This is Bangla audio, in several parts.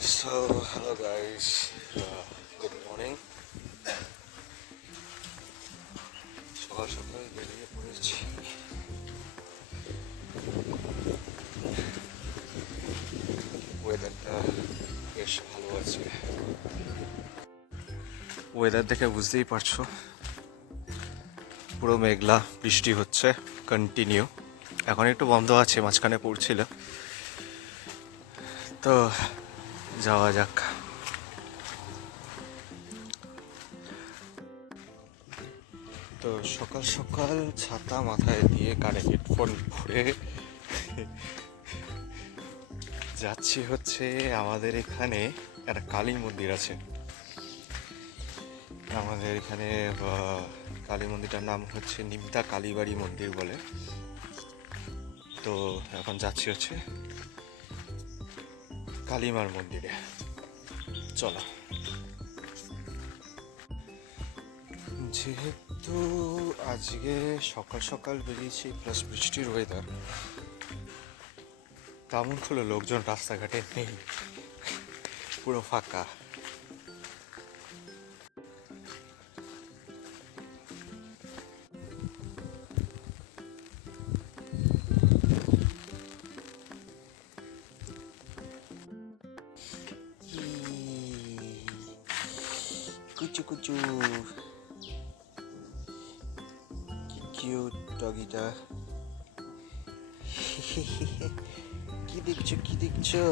So, hello guys, good morning. সকাল সকাল বেরিয়ে পড়েছি। ওয়েদারটা বেশ ভালো আছে। ওয়েদার দেখে বুঝতেই পারছো, পুরো মেঘলা, বৃষ্টি হচ্ছে কন্টিনিউ। এখন একটু বন্ধ আছে, মাঝখানে পড়ছিল। তো যাওয়া যাক। তো সকাল সকাল ছাতা মাথায় দিয়ে কানে হেডফোন পরে যাচ্ছি হচ্ছে আমাদের এখানে একটা কালী মন্দির আছে। আমাদের এখানে কালী মন্দিরটার নাম হচ্ছে নিমতা কালীবাড়ি মন্দির বলে। তো এখন যাচ্ছি হচ্ছে কালীমার মন্দিরে। চলো। যেহেতু আজকে সকাল সকাল বেরিয়েছি প্লাস বৃষ্টির ওয়েদার, তেমন হলো লোকজন রাস্তাঘাটে নেই, পুরো ফাঁকা। কুচু কুচু, কি কিউট ডগিটা। কি দেখছো, কি দেখছো?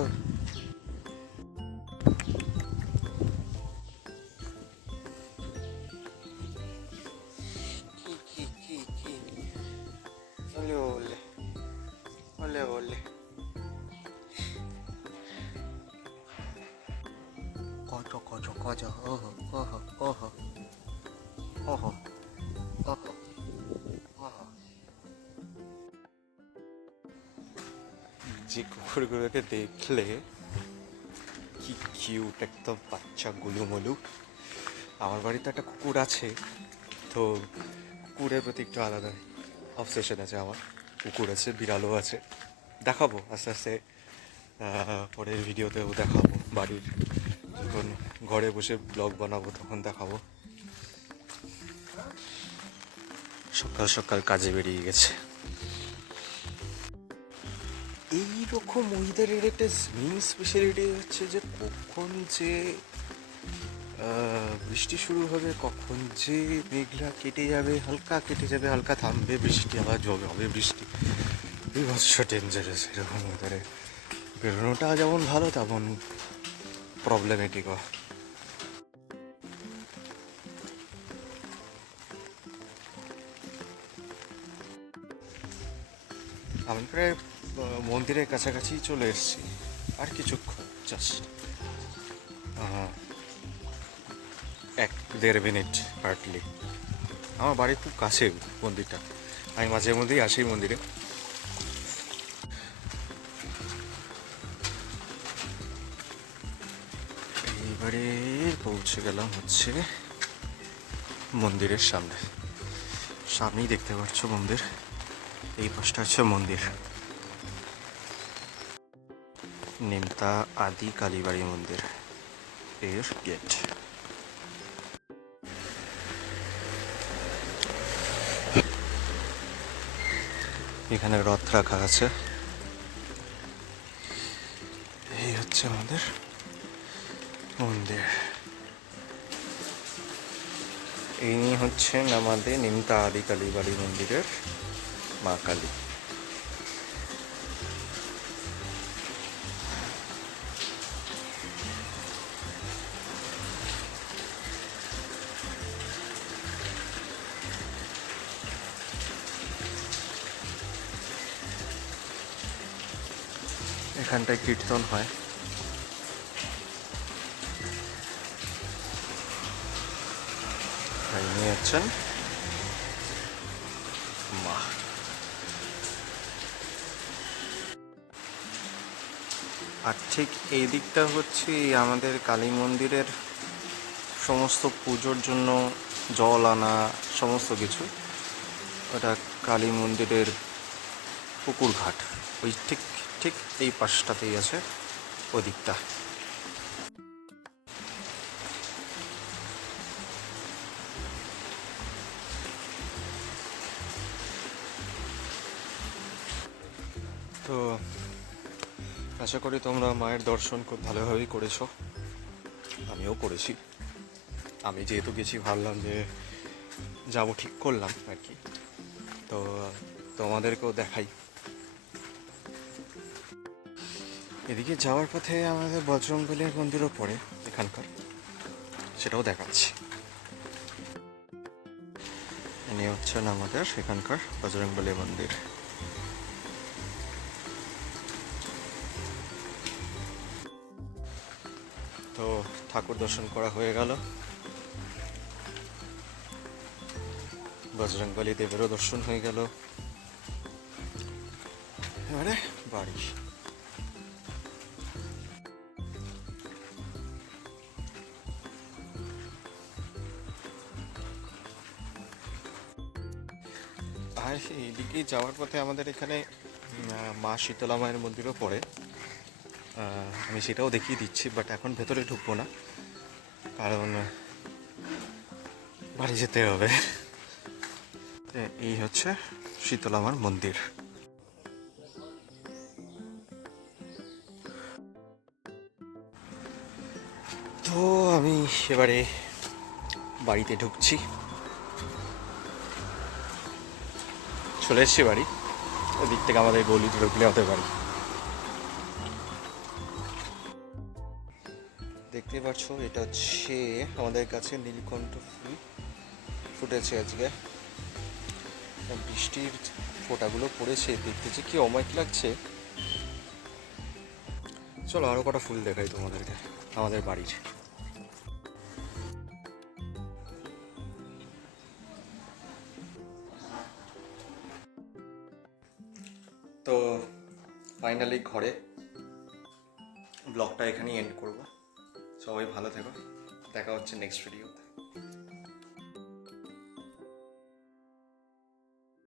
Ole ole, ole ole. Kocho kocho kocho, oho oho oho oho oho oho. যে কুকুরগুলোকে দেখলে কি কিউট, একদম বাচ্চা গুলুমুলু। আমার বাড়িতে একটা কুকুর আছে, তো কুকুরের প্রতি একটু আলাদা অবসেশন আছে আমার। কুকুর আছে, বিড়ালও আছে, দেখাবো আস্তে আস্তে। পরের ভিডিওতেও দেখাবো, বাড়ির যখন ঘরে বসে ব্লগ বানাবো তখন দেখাবো। সকাল সকাল কাজে বেরিয়ে গেছে। এইরকম ওয়েদারের একটা মেইন স্পেশালিটি হচ্ছে যে কখন যে বৃষ্টি শুরু হবে, কখন যে মেঘলা কেটে যাবে, হালকা কেটে যাবে, হালকা থামবে, বৃষ্টি আবার জবে হবে বৃষ্টি। বিভৎস ডেঞ্জারাস এরকম ওয়েদারে বেরোনোটা যেমন ভালো তেমন প্রবলেমেটিকও। আমি প্রায় মন্দিরের কাছাকাছি চলে এসেছি, আর কিছুক্ষণ, জাস্ট 1-1.5 মিনিট হার্ডলি। আমার বাড়ির খুব কাছে মন্দিরটা, আমি মাঝে মধ্যেই আসি মন্দিরে। এইবারে পৌঁছে গেলাম হচ্ছে মন্দিরের সামনে। সামনেই দেখতে পাচ্ছ মন্দির, এই পাশটা হচ্ছে মন্দির, নিমতা আদি কালীবাড়ি মন্দির এর গেট। এখানে রথ রাখা আছে। এই হচ্ছে আমাদের মন্দির। ইনি হচ্ছেন আমাদের নিমতা আদি কালীবাড়ি মন্দিরের মা কালী। এখানটায় কীর্তন হয়। ইনি হচ্ছেন মা। আর ঠিক এই দিকটা হচ্ছে আমাদের কালী মন্দিরের সমস্ত পুজোর জন্য জল আনা, সমস্ত কিছু। ওটা কালী মন্দিরের পুকুর ঘাট, ওই ঠিক ঠিক এই পাশটাতেই আছে ওদিকটা। আশা করি তোমরা মায়ের দর্শন খুব ভালোভাবেই করেছো, আমিও করেছি। আমি যেহেতু গেছি ভাবলাম যে যাবো, ঠিক করলাম আর কি। তো তোমাদেরকেও দেখাই। এদিকে যাওয়ার পথে আমাদের বজরংবলীর মন্দিরও পড়ে এখানকার, সেটাও দেখাচ্ছি। ইনি হচ্ছেন আমাদের এখানকার বজরংবলী মন্দির। তো ঠাকুর দর্শন করা হয়ে গেল, বজরংবলী দেবেরও দর্শন হয়ে গেল। এবারে বাড়ি। আর এইদিকে যাওয়ার পথে আমাদের এখানে মা শীতলা মায়ের মন্দিরও পড়ে, আমি সেটাও দেখিয়ে দিচ্ছি, বাট এখন ভেতরে ঢুকবো না, কারণ বাড়ি যেতে হবে। এই হচ্ছে শীতলা মার মন্দির। তো আমি এবারে বাড়িতে ঢুকছি, চলে এসছি বাড়ি। ওদিক থেকে আমাদের গলিতে ঢুকলে হতে পারি। দেখতে পাচ্ছ, এটা হচ্ছে আমাদের কাছে নীলকণ্ঠ ফুল ফুটেছে আজকে। বৃষ্টির ফোঁটাগুলো পড়েছে, দেখতে যে কি অমায়িক লাগছে। চলো আরো কটা ফুল দেখাই তোমাদেরকে আমাদের বাড়ির। তো ফাইনালি ঘরে, ব্লগটা এখানেই এন্ড করবো। সবাই ভালো থেকো, দেখা হচ্ছে নেক্সট ভিডিওতে।